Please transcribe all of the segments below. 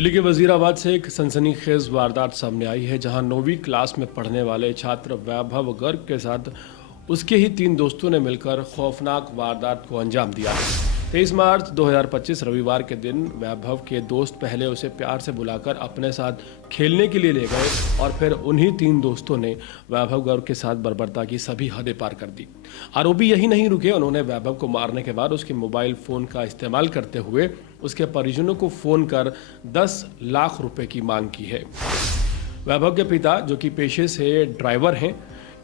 दिल्ली के वजीराबाद से एक सनसनीखेज वारदात सामने आई है, जहां 9वीं क्लास में पढ़ने वाले छात्र वैभव गर्ग के साथ उसके ही 3 दोस्तों ने मिलकर खौफनाक वारदात को अंजाम दिया। 23 मार्च 2025 रविवार के दिन वैभव के दोस्त पहले उसे प्यार से बुलाकर अपने साथ खेलने के लिए ले गए और फिर उन्हीं 3 दोस्तों ने वैभव गर्ग के साथ बर्बरता की सभी हदें पार कर दी। आरोपी यही नहीं रुके, उन्होंने वैभव को मारने के बाद उसके मोबाइल फोन का इस्तेमाल करते हुए उसके परिजनों को फोन कर 10 लाख रुपए की मांग की है। वैभव के पिता, जो कि पेशे से ड्राइवर हैं,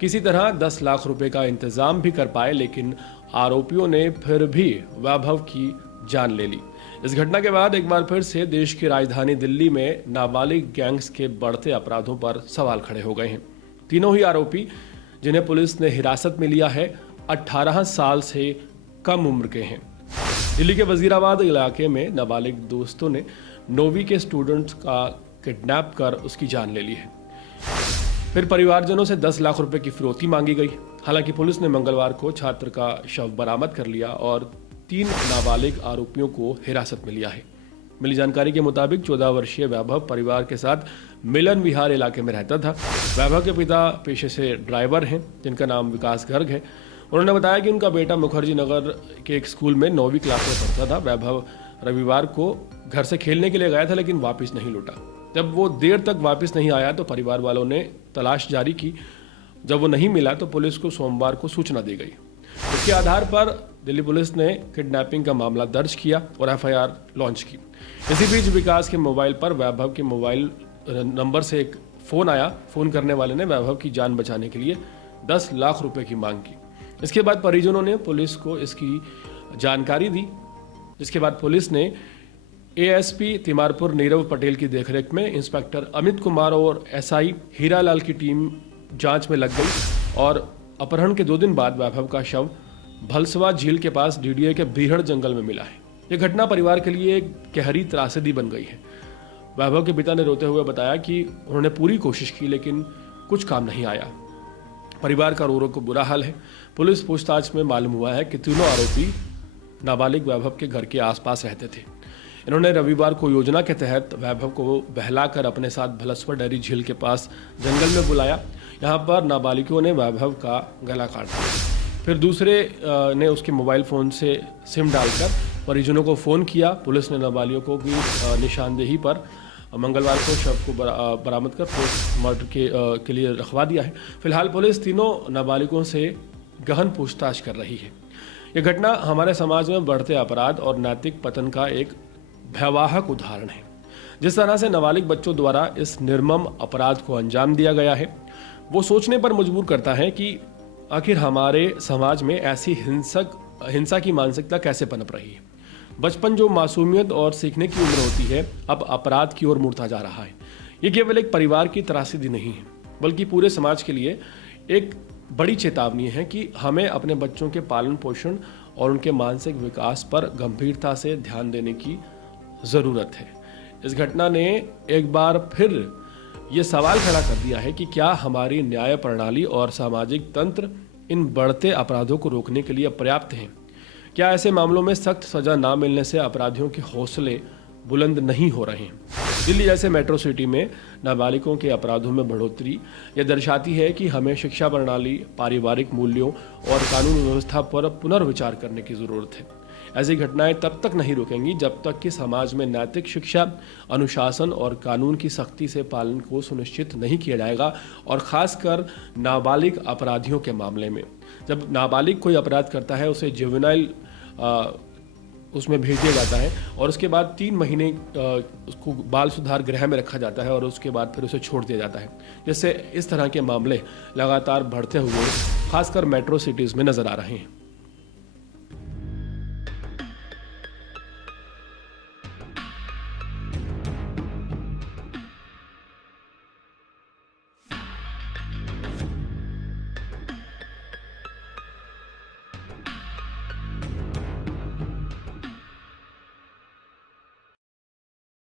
किसी तरह 10 लाख रुपए का इंतजाम भी कर पाए, लेकिन आरोपियों ने फिर भी वैभव की जान ले ली। इस घटना के बाद एक बार फिर से देश की राजधानी दिल्ली में नाबालिग गैंग्स के बढ़ते अपराधों पर सवाल खड़े हो गए हैं। तीनों ही आरोपी, जिन्हें पुलिस ने हिरासत में लिया है, 18 साल से कम उम्र के हैं। दिल्ली के वजीराबाद इलाके में नाबालिग दोस्तों ने 9वीं के स्टूडेंट्स का किडनैप कर उसकी जान ले ली है। फिर परिवारजनों से 10 लाख रुपए की फिरौती मांगी गई। हालांकि पुलिस ने मंगलवार को छात्र का शव बरामद कर लिया और 3 नाबालिग आरोपियों को हिरासत में लिया है। मिली जानकारी के मुताबिक 14 वर्षीय वैभव परिवार के साथ मिलन विहार इलाके में रहता था। वैभव के पिता पेशे से ड्राइवर हैं, जिनका नाम विकास गर्ग है। उन्होंने बताया कि उनका बेटा मुखर्जी नगर के एक स्कूल में 9वीं क्लास में पढ़ता था। वैभव रविवार को घर से खेलने के लिए गया था, लेकिन वापस नहीं लौटा। जब वो देर तक वापस नहीं आया तो परिवार वालों ने तलाश जारी की। जब वो नहीं मिला तो पुलिस को सोमवार को सूचना दी गई। इसके आधार पर दिल्ली पुलिस ने किडनैपिंग का मामला दर्ज किया और FIR लॉन्च की। इसी बीच विकास के मोबाइल पर वैभव के मोबाइल नंबर से एक फ़ोन आया। फ़ोन करने वाले ने वैभव की जान बचाने के लिए 10 लाख रुपए की मांग की। इसके बाद परिजनों ने पुलिस को इसकी जानकारी दी, जिसके बाद पुलिस ने ASP तिमारपुर नीरव पटेल की देखरेख में इंस्पेक्टर अमित कुमार और SI हीरालाल की टीम जांच में लग गई और अपहरण के 2 दिन बाद वैभव का शव भलसवा झील के पास DDA के बीहड़ जंगल में मिला है। यह घटना परिवार के लिए एक गहरी त्रासदी बन गई है। वैभव के पिता ने रोते हुए बताया कि उन्होंने पूरी कोशिश की, लेकिन कुछ काम नहीं आया। परिवार का रो रो को बुरा हाल है। पुलिस पूछताछ में मालूम हुआ है कि तीनों आरोपी नाबालिग वैभव के घर के आसपास रहते थे। इन्होंने रविवार को योजना के तहत वैभव को बहलाकर अपने साथ भलसवा डेयरी झील के पास जंगल में बुलाया। यहाँ पर नाबालिगों ने वैभव का गला काट दिया। फिर दूसरे ने उसके मोबाइल फ़ोन से सिम डालकर परिजनों को फ़ोन किया। पुलिस ने नाबालिगों की निशानदेही पर मंगलवार को शव को बरामद कर पोस्टमार्टम के लिए रखवा दिया है। फिलहाल पुलिस तीनों नाबालिगों से गहन पूछताछ कर रही है। यह घटना हमारे समाज में बढ़ते अपराध और नैतिक पतन का एक भयावह उदाहरण है। जिस तरह से नाबालिग बच्चों द्वारा इस निर्मम अपराध को अंजाम दिया गया है, वो सोचने पर मजबूर करता है कि आखिर हमारे समाज में ऐसी हिंसा की मानसिकता कैसे पनप रही है। बचपन जो मासूमियत और सीखने की उम्र होती है, अब अपराध की ओर मुड़ता जा रहा है। ये केवल एक परिवार की त्रासदी नहीं है, बल्कि पूरे समाज के लिए एक बड़ी चेतावनी है कि हमें अपने बच्चों के पालन पोषण और उनके मानसिक विकास पर गंभीरता से ध्यान देने की ज़रूरत है। इस घटना ने एक बार फिर ये सवाल खड़ा कर दिया है कि क्या हमारी न्याय प्रणाली और सामाजिक तंत्र इन बढ़ते अपराधों को रोकने के लिए पर्याप्त हैं? क्या ऐसे मामलों में सख्त सजा ना मिलने से अपराधियों के हौसले बुलंद नहीं हो रहे हैं? दिल्ली जैसे मेट्रो सिटी में नाबालिगों के अपराधों में बढ़ोतरी यह दर्शाती है कि हमें शिक्षा प्रणाली, पारिवारिक मूल्यों और कानून व्यवस्था पर पुनर्विचार करने की ज़रूरत है। ऐसी घटनाएं तब तक नहीं रुकेंगी जब तक कि समाज में नैतिक शिक्षा, अनुशासन और कानून की सख्ती से पालन को सुनिश्चित नहीं किया जाएगा। और ख़ासकर नाबालिग अपराधियों के मामले में, जब नाबालिग कोई अपराध करता है, उसे जुवेनाइल उसमें भेज दिया जाता है और उसके बाद 3 महीने उसको बाल सुधार गृह में रखा जाता है और उसके बाद फिर उसे छोड़ दिया जाता है। जिससे इस तरह के मामले लगातार बढ़ते हुए खासकर मेट्रो सिटीज़ में नज़र आ रहे हैं।